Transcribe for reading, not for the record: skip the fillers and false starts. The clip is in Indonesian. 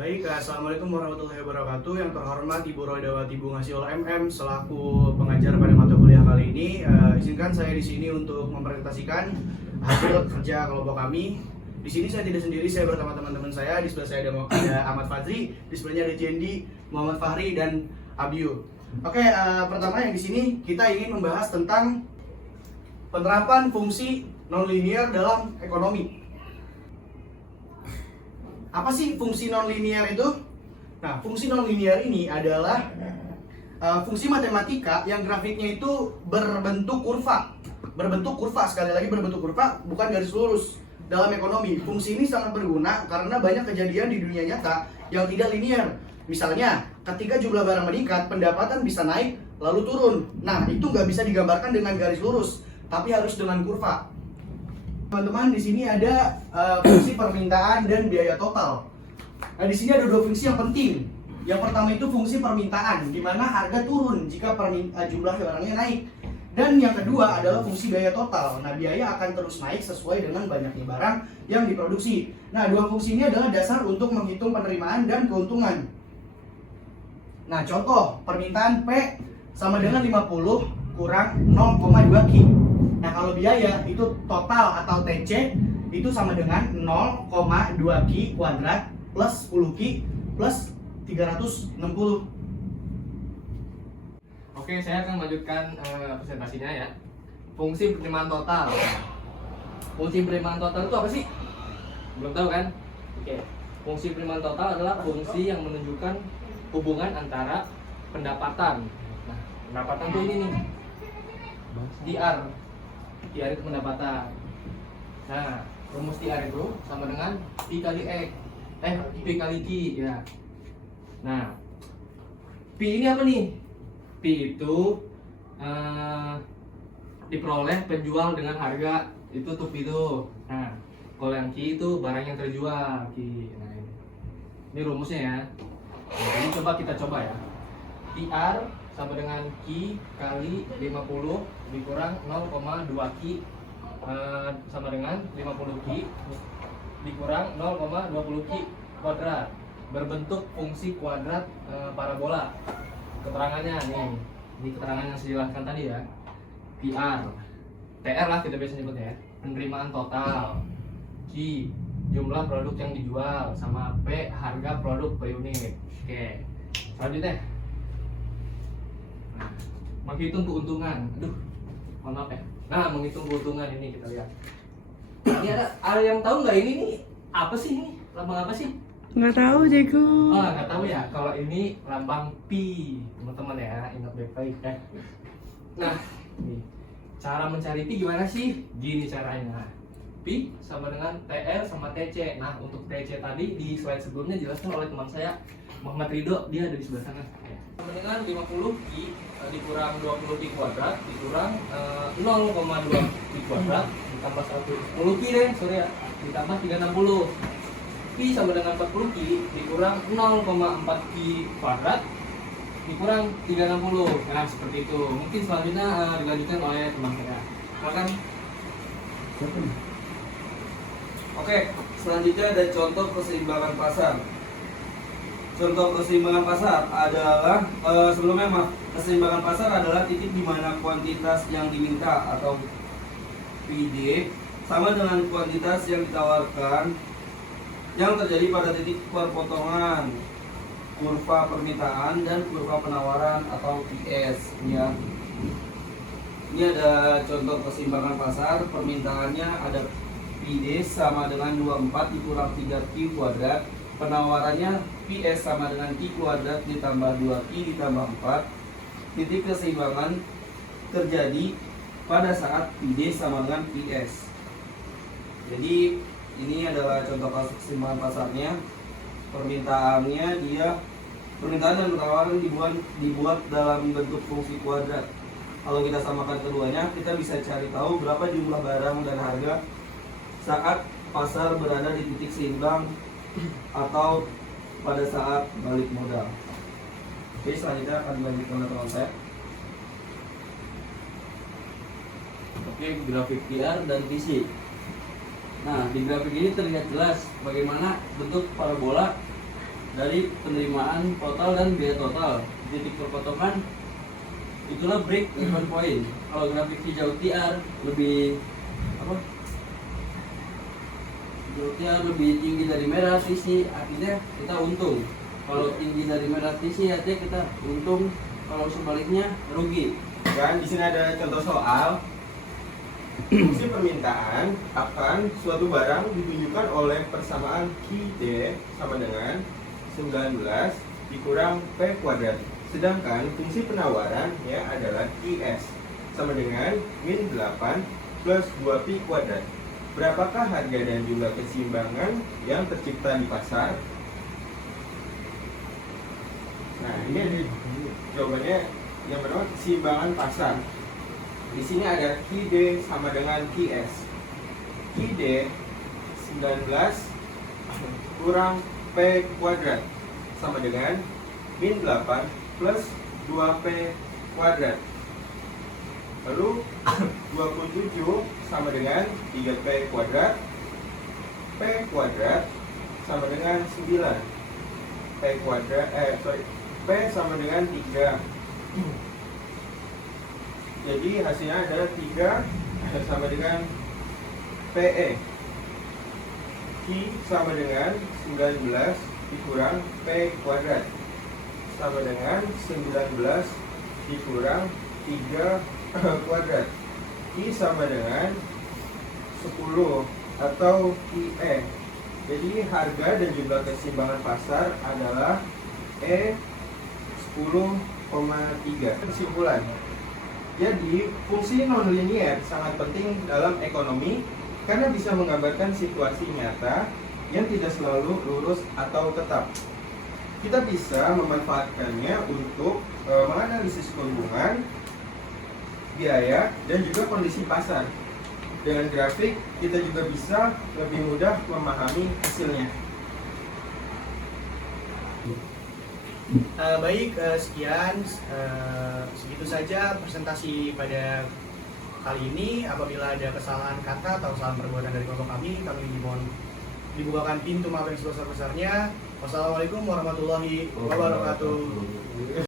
Baik, Assalamualaikum warahmatullahi wabarakatuh. Yang terhormat Ibu Roydawati Bungasiola MM selaku pengajar pada mata kuliah kali ini, izinkan saya di sini untuk mempresentasikan hasil kerja kelompok kami. Di sini saya tidak sendiri, saya bersama teman-teman saya. Di sebelah saya ada Ahmad Fadri, di sebelahnya ada Jendi, Muhammad Fahri, dan Abiu. Oke, pertama yang di sini kita ingin membahas tentang penerapan fungsi nonlinear dalam ekonomi. Apa sih fungsi nonlinear itu? Nah, fungsi nonlinear ini adalah fungsi matematika yang grafiknya itu berbentuk kurva. Berbentuk kurva, sekali lagi berbentuk kurva, bukan garis lurus. Dalam ekonomi, fungsi ini sangat berguna karena banyak kejadian di dunia nyata yang tidak linear. Misalnya, ketika jumlah barang meningkat, pendapatan bisa naik lalu turun. Nah, itu nggak bisa digambarkan dengan garis lurus, tapi harus dengan kurva. Teman-teman, di sini ada fungsi permintaan dan biaya total. Nah, di sini ada dua fungsi yang penting. Yang pertama itu fungsi permintaan, di mana harga turun jika jumlah barangnya naik. Dan yang kedua adalah fungsi biaya total. Nah, biaya akan terus naik sesuai dengan banyaknya barang yang diproduksi. Nah, dua fungsi ini adalah dasar untuk menghitung penerimaan dan keuntungan. Nah, contoh, permintaan P sama dengan 50 kurang 0,2 Q. Nah, kalau biaya itu total atau TC itu sama dengan 0,2 Q kuadrat plus 10 Q plus 360. Oke, saya akan melanjutkan presentasinya ya. Fungsi penerimaan total. Fungsi penerimaan total itu apa sih? Belum tahu kan? Oke. Fungsi penerimaan total adalah fungsi yang menunjukkan hubungan antara pendapatan. Nah, pendapatan tuh ini nih. DR itu pendapatan. Nah, rumus DR itu sama dengan P kali X. P kali Q ya. Nah, P ini apa nih? P itu diperoleh penjual dengan harga itu tuh P itu. Nah, kalau yang Q itu barang yang terjual Q. Nah, ini rumusnya ya. Nah, ini kita coba ya. PR sama dengan Q kali 50 dikurang 0,2 Q sama dengan 50 Q dikurang 0,20 Q kuadrat, berbentuk fungsi kuadrat parabola. Keterangannya nih, ini keterangan yang saya jelaskan tadi ya. PR, TR lah kita biasa nyebutnya ya, penerimaan total. Q, jumlah produk yang dijual, sama P, harga produk per unit. Oke, selanjutnya menghitung keuntungan. Aduh, mohon maaf ya. Nah, menghitung keuntungan ini kita lihat. Ini ada yang tahu nggak ini nih apa sih ini? Lambang apa sih? Nggak tahu, Jago. Oh, nggak tahu ya. Kalau ini lambang P, teman-teman ya, ingat baik-baik ya. Nah, nih cara mencari P gimana sih? Gini caranya. P sama dengan TR sama TC. Nah, untuk TC tadi di slide sebelumnya dijelaskan oleh teman saya Muhammad Ridho, dia ada di sebelah sana. Sama dengan 50 Q dikurang 20 Q kuadrat dikurang 0,2 Q kuadrat ditambah 10 Q deh, sorry ya, ditambah 360. Pi sama dengan 40 Q dikurang 0,4 Q kuadrat dikurang 360. Nah, seperti itu. Mungkin selanjutnya dilanjutkan oleh teman saya. Silakan. Oke, selanjutnya ada contoh keseimbangan pasar. Contoh keseimbangan pasar adalah keseimbangan pasar adalah titik di mana kuantitas yang diminta atau PD sama dengan kuantitas yang ditawarkan yang terjadi pada titik perpotongan kurva permintaan dan kurva penawaran atau PS ya. Ini ada contoh keseimbangan pasar. Permintaannya ada PD sama dengan 24 dikurang 3Q kuadrat. Penawarannya PS sama dengan Q kuadrat ditambah 2Q ditambah 4. Titik keseimbangan terjadi pada saat PD sama dengan PS. Jadi ini adalah contoh keseimbangan pasarnya. Permintaan dan penawaran dibuat dalam bentuk fungsi kuadrat. Kalau kita samakan keduanya, kita bisa cari tahu berapa jumlah barang dan harga saat pasar berada di titik seimbang atau pada saat balik modal. Oke, selanjutnya akan dilanjutkan oleh teman saya. Oke, grafik PR dan visi. Nah, di grafik ini terlihat jelas bagaimana bentuk parabola dari penerimaan total dan biaya total. Titik perpotongan itulah break even point. Kalau grafik hijau TR lebih apa? Hijau TR lebih tinggi dari merah TC, artinya kita untung. Kalau tinggi dari merah TC artinya kita untung. Kalau sebaliknya rugi. Dan di sini ada contoh soal. Fungsi permintaan akan suatu barang ditunjukkan oleh persamaan QD sama dengan 19 dikurang P kuadrat. Sedangkan fungsi penawaran ya adalah QS sama dengan min 8 plus 2Pi kuadrat. Berapakah harga dan jumlah keseimbangan yang tercipta di pasar? Nah, ini jawabannya yang pertama keseimbangan pasar. Di sini ada QD sama dengan QS. QD 19 kurang P kuadrat sama dengan min 8 plus 2P kuadrat. Lalu 27 sama dengan 3P kuadrat. P kuadrat sama dengan 9. P kuadrat P sama dengan 3. Jadi hasilnya adalah 3 sama dengan PE. Q sama dengan 19 dikurang P kuadrat sama dengan 19 dikurang 3 kuadrat. I sama dengan 10 atau IE. Jadi harga dan jumlah keseimbangan pasar adalah E 10,3. Kesimpulan. Jadi, fungsi nonlinier sangat penting dalam ekonomi karena bisa menggambarkan situasi nyata yang tidak selalu lurus atau tetap. Kita bisa memanfaatkannya untuk menganalisis keuntungan, biaya, dan juga kondisi pasar. Dengan grafik, kita juga bisa lebih mudah memahami hasilnya. Baik, sekian segitu saja presentasi pada kali ini. Apabila ada kesalahan kata atau kesalahan perbuatan dari kelompok kami mohon dibukakan pintu maaf yang sebesar-besarnya. Wassalamualaikum warahmatullahi wabarakatuh.